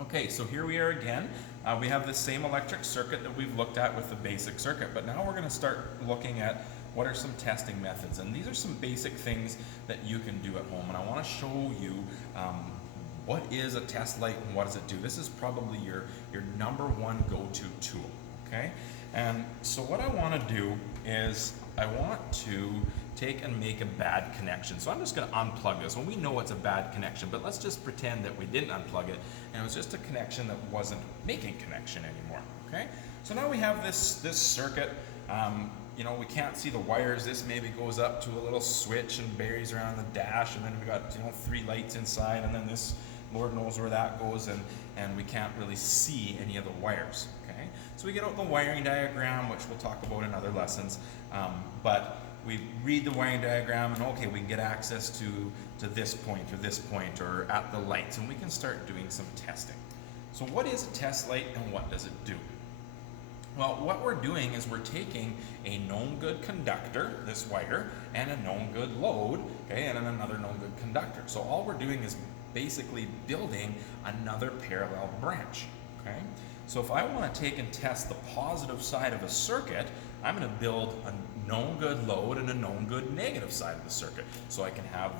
Okay, so here we are again. We have the same electric circuit that we've looked at with the basic circuit, but now we're going to start looking at what are some testing methods. And these are some basic things that you can do at home. And I want to show you what is a test light and what does it do. This is probably your number one go-to tool, okay? And so what I want to do is I want to take and make a bad connection. So I'm just going to unplug this. And we know it's a bad connection, but let's just pretend that we didn't unplug it and it was just a connection that wasn't making connection anymore, okay? So now we have this circuit. You know, we can't see the wires. This maybe goes up to a little switch and buries around the dash, and then we got, you know, 3 lights inside, and then this, Lord knows where that goes, and we can't really see any of the wires, okay? So we get out the wiring diagram, which we'll talk about in other lessons, but we read the wiring diagram, and okay, we can get access to this point or at the lights, and we can start doing some testing. So what is a test light and what does it do? Well, what we're doing is we're taking a known good conductor, this wire, and a known good load, okay, and another known good conductor. So all we're doing is basically building another parallel branch, okay? So if I want to take and test the positive side of a circuit, I'm going to build a known good load and a known good negative side of the circuit, so I can have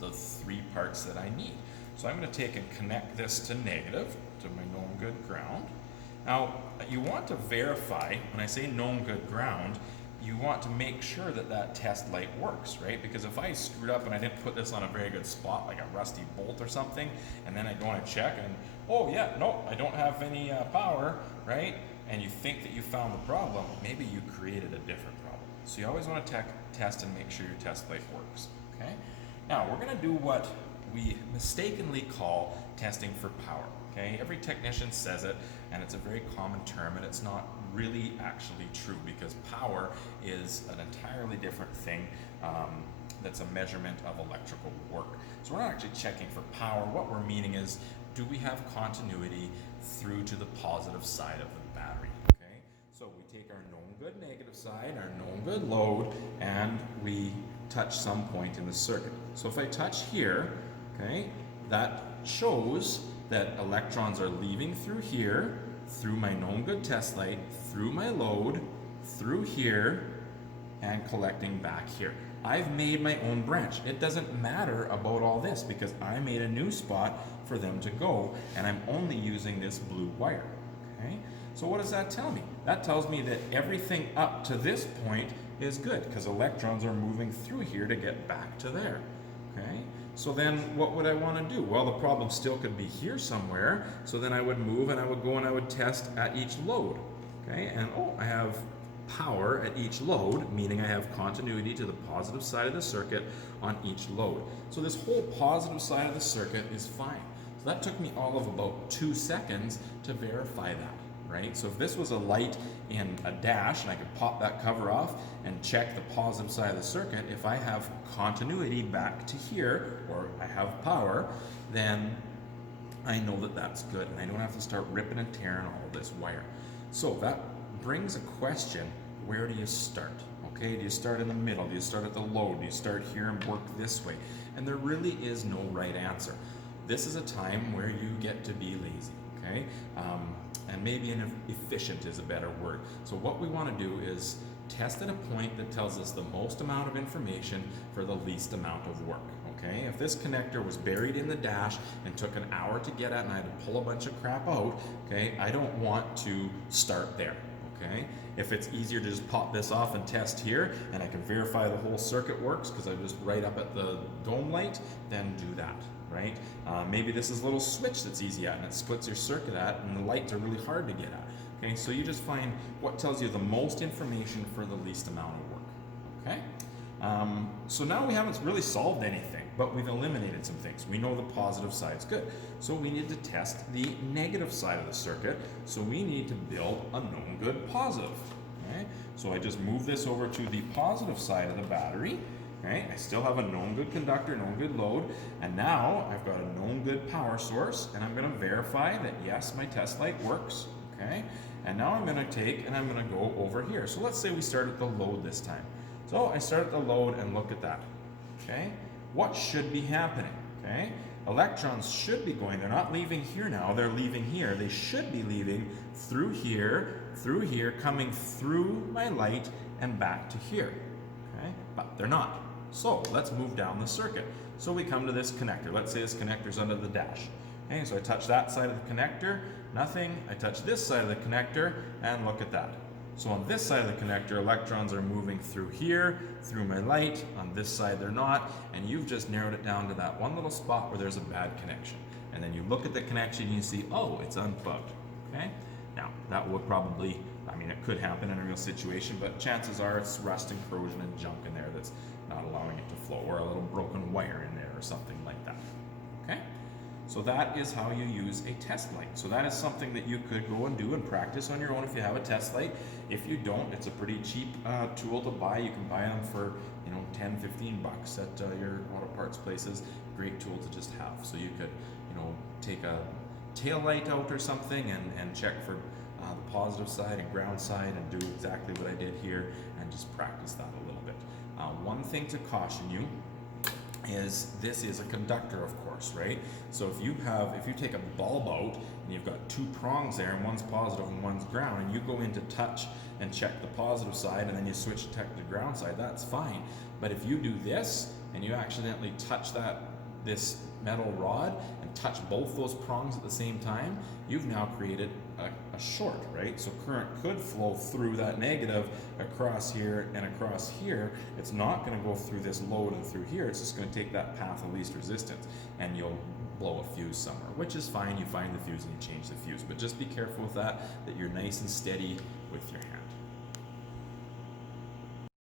the 3 parts that I need. So I'm going to take and connect this to negative, to my known good ground. Now, you want to verify, when I say known good ground, you want to make sure that that test light works, right? Because if I screwed up and I didn't put this on a very good spot, like a rusty bolt or something, and then I go and check and, oh yeah, no, I don't have any power, right? And you think that you found the problem, maybe you created a different problem. So you always want to test and make sure your test light works, okay? Now, we're going to do what we mistakenly call testing for power. Okay, every technician says it, and it's a very common term, and it's not really actually true because power is an entirely different thing that's a measurement of electrical work. So we're not actually checking for power. What we're meaning is, do we have continuity through to the positive side of the battery? Okay, so we take our known good negative side, our known good load, and we touch some point in the circuit. So if I touch here, okay, that shows that electrons are leaving through here, through my known good test light, through my load, through here, and collecting back here. I've made my own branch. It doesn't matter about all this because I made a new spot for them to go, and I'm only using this blue wire, okay? So what does that tell me? That tells me that everything up to this point is good because electrons are moving through here to get back to there, okay? So then what would I want to do? Well, the problem still could be here somewhere. So then I would move and I would go and I would test at each load. Okay, and oh, I have power at each load, meaning I have continuity to the positive side of the circuit on each load. So this whole positive side of the circuit is fine. So that took me all of about 2 seconds to verify that. Right? So if this was a light in a dash and I could pop that cover off and check the positive side of the circuit, if I have continuity back to here, or I have power, then I know that that's good and I don't have to start ripping and tearing all this wire. So that brings a question, where do you start? Okay, do you start in the middle? Do you start at the load? Do you start here and work this way? And there really is no right answer. This is a time where you get to be lazy, okay? And maybe efficient is a better word. So what we want to do is test at a point that tells us the most amount of information for the least amount of work. Okay, if this connector was buried in the dash and took an hour to get at and I had to pull a bunch of crap out, okay, I don't want to start there. Okay, if it's easier to just pop this off and test here and I can verify the whole circuit works because I just right up at the dome light, then do that. Right? Maybe this is a little switch that's easy at and it splits your circuit at and the lights are really hard to get at. Okay, so you just find what tells you the most information for the least amount of work. Okay? So now we haven't really solved anything, but we've eliminated some things. We know the positive side's good. So we need to test the negative side of the circuit. So we need to build a known good positive. Okay? So I just move this over to the positive side of the battery. Okay, I still have a known good conductor, known good load, and now I've got a known good power source, and I'm going to verify that yes, my test light works. Okay, and now I'm going to take and I'm going to go over here. So let's say we start at the load this time. So I start at the load and look at that. Okay, what should be happening? Okay, electrons should be going, they're not leaving here now, they're leaving here. They should be leaving through here, coming through my light and back to here, okay? But they're not. So let's move down the circuit. So we come to this connector. Let's say this connector's under the dash. Okay, so I touch that side of the connector, nothing. I touch this side of the connector, and look at that. So on this side of the connector, electrons are moving through here, through my light. On this side, they're not. And you've just narrowed it down to that one little spot where there's a bad connection. And then you look at the connection and you see, oh, it's unplugged. Okay? Now, that would probably, I mean, it could happen in a real situation, but chances are it's rust and corrosion and junk in there that's not allowing it to flow, or a little broken wire in there or something like that. Okay? So that is how you use a test light. So that is something that you could go and do and practice on your own if you have a test light. If you don't, it's a pretty cheap tool to buy. You can buy them for 10, 15 bucks at your auto parts places. Great tool to just have. So you could take a tail light out or something and check for the positive side and ground side and do exactly what I did here and just practice that a little bit. One thing to caution you is this is a conductor, of course, right? So if you take a bulb out and you've got two prongs there and one's positive and one's ground, and you go in to touch and check the positive side and then you switch to check the ground side, that's fine. But if you do this and you accidentally touch this metal rod and touch both those prongs at the same time, you've now created a short, right? So current could flow through that negative across here and across here. It's not going to go through this load and through here. It's just going to take that path of least resistance, and you'll blow a fuse somewhere, which is fine. You find the fuse and you change the fuse, but just be careful with that you're nice and steady with your hand.